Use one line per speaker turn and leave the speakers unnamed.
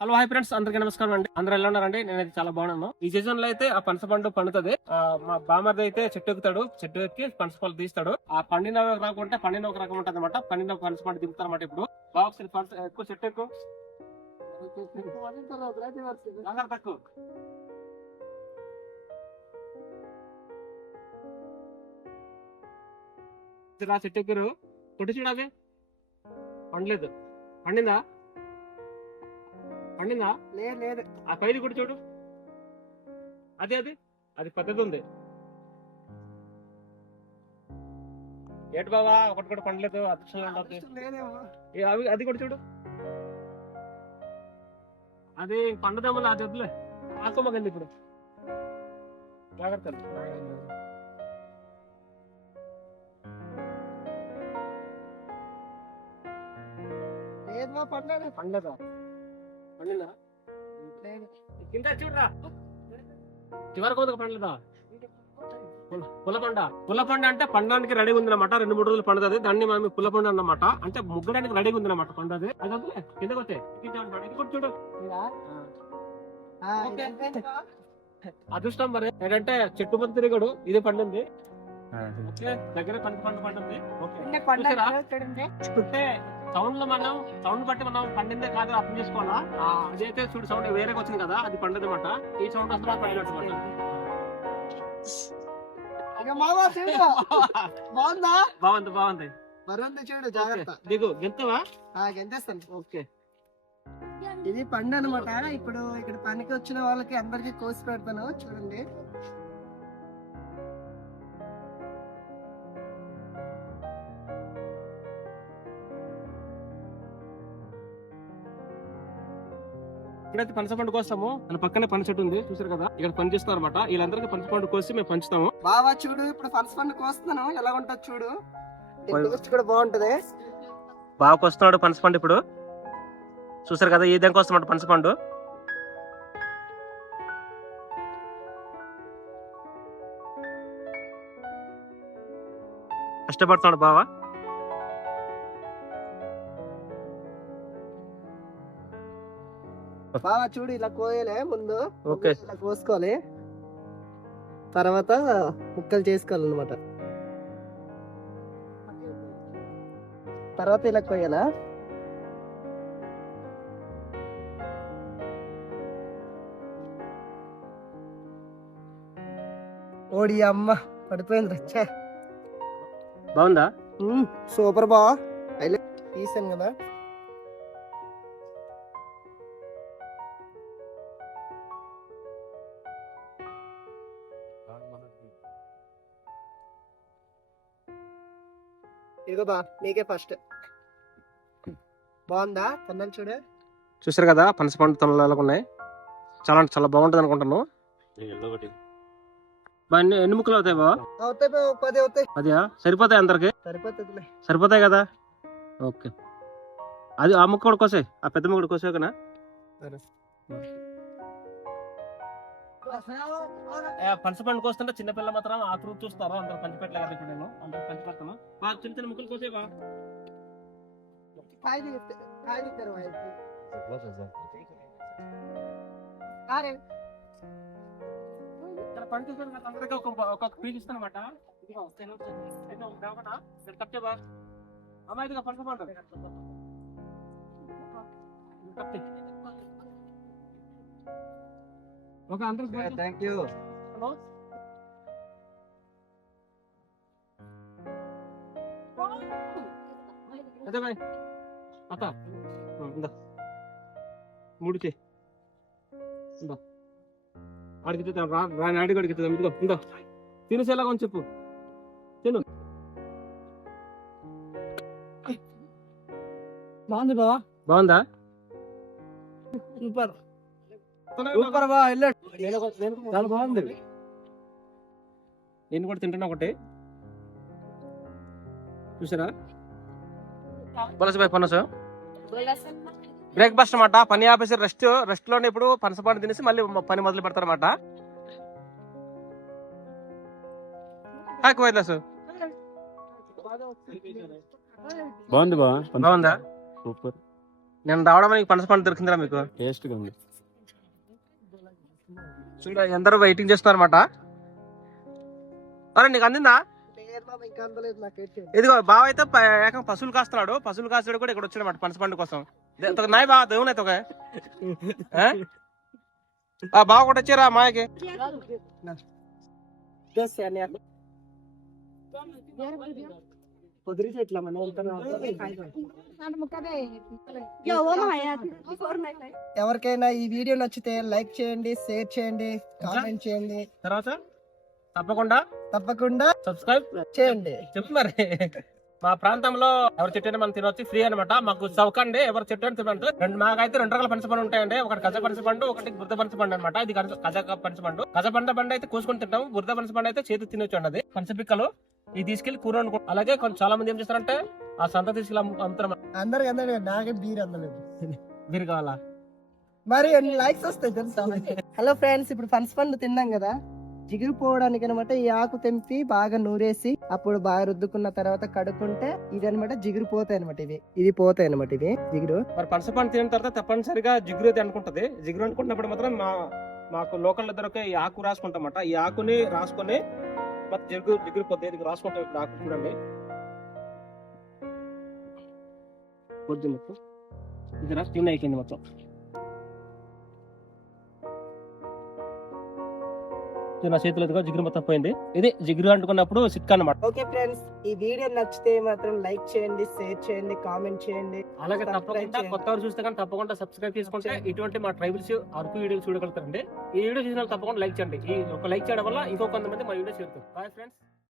Hello hi friends. అందరికీ నమస్కారం అండి. అందరూ ఎలా ఉన్నారండి? నేనైతే చాలా బాగున్నాను. ఈ సీజన్లో అయితే ఆ పనస పండు పండుతుంది. మా బామర్ది అయితే చెట్టు ఎక్కుతాడు. చెట్టు ఎక్కి పనస పళ్ళు తీస్తాడు. ఆ పండిన రాకుంటే రకం ఉంటే పండిన ఒక రకం ఉంటుంది అనమాట పండిన ఒక పనస పండు దిగుతారు అనమాట ఇప్పుడు. బాగా ఒకసారి పనస ఎక్కువ చెట్టు ఎక్కువ తక్కువ. చెట్టు ఎక్కరు. కొట్టి చూడాలి పండలేదు. పండిందా? పండిందా?
లేదు లేదు.
ఆ పైది కూడా చూడు. అదే అది. అది పెద్దది ఉంది. ఏటు బావా? ఒకటి కూడా పండలేదు.
అదృష్టం
అవి అది కూడా చూడు. అది పండుదేమో అది వద్దులే. ఆకోమకండి ఇప్పుడు. జాగ్రత్త
లేదు మా పడలేదు.
పండదా? కింద చూడరా. చివరికి ఒక పండలేదా పుల- పులపండ పులపండ అంటే పండడానికి రెడీగా ఉందన్నమాట. రెండు మూడు రోజులు పండుతుంది. దాన్ని మనం పులపండ అన్నమాట. అంటే ముగ్గడానికి రెడీగా ఉందన్నమాట పండది. అది కిందకి వచ్చే. కూడా చూడు. అదృష్టం మరి. ఏంటంటే చెట్టు తిరిగాడు. ఇది పండింది. ఓకే దగ్గర పండు పండు పండింది ఓకే. సౌండ్లో మనం సౌండ్ బట్టి మనం పండిందే కాదు అర్థం చేసుకోవాలా? ఆ, అదైతే చూడు సౌండ్ వేరేగా వచ్చింది కదా అది పండదు అనమాట ఈ సౌండ్ వస్తే పండినట్టు
ఇక మావా చూడు బాగుందా?
బాగుంది బాగుంది.
మరొంది చూడు జాగ్రత్త.
దిగు గెంతవా?
ఆ, గెంతేస్తాను.
ఓకే.
ఇది పండు అనమాట ఇప్పుడు ఇక్కడ పనికి వచ్చిన వాళ్ళకి అందరికి కోసి పెడతాను చూడండి.
ఇక్కడైతే పండు కోస్తాము. దాని పక్కనే పని చెట్టు ఉంది. చూసారు కదా? ఇక్కడ పని అనమాట వీళ్ళందరికీ పండు కోసి మేము పంచుతాము.
బావా చూడు ఇప్పుడు పండు కోస్తున్నాను. ఎలా ఉంటది చూడు? కూడా బాగుంటది.
బాగా వస్తున్నాడు పనస పండు ఇప్పుడు. చూసారు కదా? ఈ దానికి పనస పండు. కష్టపడుతున్నాడు బావా.
బావా చూడు ఇలా కోయలే ముందు.
ఓకే.
ఇలా కోసుకోవాలి. తర్వాత ముక్కలు చేసుకోవాలన్నమాట. తర్వాత ఇలా కొయ్యాలా ఓడి అమ్మ పడిపోయింది రచ్చా
బాగుందా?
సూపర్ బా హైలైట్ తీసాను కదా. ఇదిగో బా నీకే ఫస్ట్ బాగుందా? తొందర చూడు.
చూసారు కదా పనస పండు తొనలు ఉన్నాయి? చాలా అంటే చాలా బాగుంటుంది అనుకుంటాను. ఎన్ని ఎన్ని ముక్కలు అవుతాయి
బా, పది అవుతాయి.
అదియా సరిపోతాయి అందరికి?
సరిపోతుందిలే.
సరిపోతాయి కదా? ఓకే. అది ఆ ముక్క కూడా కోసే ఆ పెద్ద ముక్క కూడా కోసే కదా పనసపండు కోస్తుంటే చిన్నపిల్ల మాత్రం ఆ త్రూ చూస్తారు. అందరు పంచిపెట్టలే కదా ఇప్పుడు నేను. అందరు పంచిపెడతాను బా, చిన్న చిన్న ముక్కలు కోసే బా. పండు చూసాను కదా అందరికీ ఒక ఒక్కొక్క పీస్ కప్తే బా కప్తే. ఒక అందరికి
థ్యాంక్ యూ
హలో అదే బాయ్. అత్త. ఇందా. మూడు చే ఇందా. అడిగితే రా రా అడిగి అడిగితే ఇదిగో ఇందా. తినేసేలా కొంచెం చెప్పు. తిను.
బాగుంది బావా.
బాగుందా?
సూపర్. సూపర్ బా వెళ్ళాడు. చాలా బాగుంది.
నేను కూడా తింటున్నా ఒకటి. చూసారా? బలస బాయ్ పనస బ్రేక్ఫాస్ట్ అన్నమాట. పని ఆపేసి రెస్ట్ రెస్ట్లోనే ఇప్పుడు పనసపండు తినేసి మళ్ళీ పని మొదలు పెడతారన్నమాట. హాయ్ వైద్లాసు
బాగుంది
బాగుందా?
సూపర్.
నేను రావడం పనస పండు దొరికిందిరా మీకు.
టేస్ట్ ఉంది
చూడ ఎందరో వెయిటింగ్ చేస్తున్నారు అనమాట అరే నీకు అందిందా?
లేదు బాబు ఇంకా అందలేదు నాకు ఏంటి
ఇదిగో బావ అయితే ఏకంగా పశువులు కాస్తున్నాడు. పశువులు కాస్తాడు కూడా ఇక్కడ వచ్చాడన్నమాట పనస పండు కోసం. నాయ బావ దేవుని అయితే ఒక. బావ కూడా వచ్చారా మాయకి?
కుదిరితే ఇట్లా మనం ఎవరికైనా ఈ వీడియో నచ్చితే లైక్ చేయండి షేర్ చేయండి కామెంట్ చేయండి
తర్వాత తప్పకుండా
తప్పకుండా
సబ్స్క్రైబ్
చేయండి
చెప్పు మరి మా ప్రాంతంలో ఎవరి చెట్టు మనం తినవచ్చు ఫ్రీ అనమాట మాకు చౌకండి ఎవరి చెట్టు అని తినచ్చు రెండు మాకైతే రెండు రకాల పండు ఉంటాయండి ఒకటి కజ పనస పండు ఒకటి బుద్ధ పండు అనమాట ఇది పనస పండు కజ పండు అయితే కూసుకొని తింటాం బుద్ధ పండు అయితే చేతి తినొచ్చు అండి అది పనస పిక్కలు ఇది తీసుకెళ్ళి కూర వండుకో. అలాగే కొంచెం చాలా మంది ఏం చేస్తారంటే ఆ సంత తీసుకెళ్ళి అమ్ముతారు
అందరికి అందరికి నాకే బీర్ అందలేదు.
మీరు కావాలా?
మరి ఎన్ని లైక్స్ వస్తాయి తెలుసా హలో ఫ్రెండ్స్ ఇప్పుడు ఫన్స్ పండు తిన్నాం కదా? జిగురు పోవడానికి అనమాట ఈ ఆకు తెంపి బాగా నూరేసి అప్పుడు బాగా రుద్దుకున్న తర్వాత కడుక్కుంటే ఇది అనమాట జిగురు పోతాయి అనమాట ఇవి. ఇది పోతాయి అనమాట ఇవి జిగురు.
మరి పనస పండు తిన్న తర్వాత తప్పనిసరిగా జిగురు అయితే అనుకుంటది. జిగురు అనుకుంటున్నప్పుడు మాత్రం మా మాకు లోకల్ దొరకే ఈ ఆకు రాసుకుంటామట ఈ ఆకుని రాసుకొని మరి జిగురు జిగురు పోతే ఇది చూడండి. ఇది రా అయిపోయింది మొత్తం. నా చేతిలో జిగురు మొత్తం పోయింది. ఇది జిగురు అంటుకున్నప్పుడు సిక్ అన్నమాట.
ఓకే ఫ్రెండ్స్ ఈ వీడియో నచ్చితే మాత్రం లైక్ చేయండి షేర్ చేయండి కామెంట్ చేయండి.
అలాగే తప్పకుండా. కొత్త వారు చూస్తే కానీ తప్పకుండా సబ్స్క్రైబ్ చేసుకుంటే ఇటువంటి మా ట్రైబల్స్ అరకు వీడియోలు చూడగలుగుతారండి. ఈ వీడియో చూసిన తప్పకుండా లైక్ చేయండి. ఈ ఒక లైక్ చేయడం వల్ల ఇంకో కొంతమంది మా వీడియో చేరుతారు. Bye friends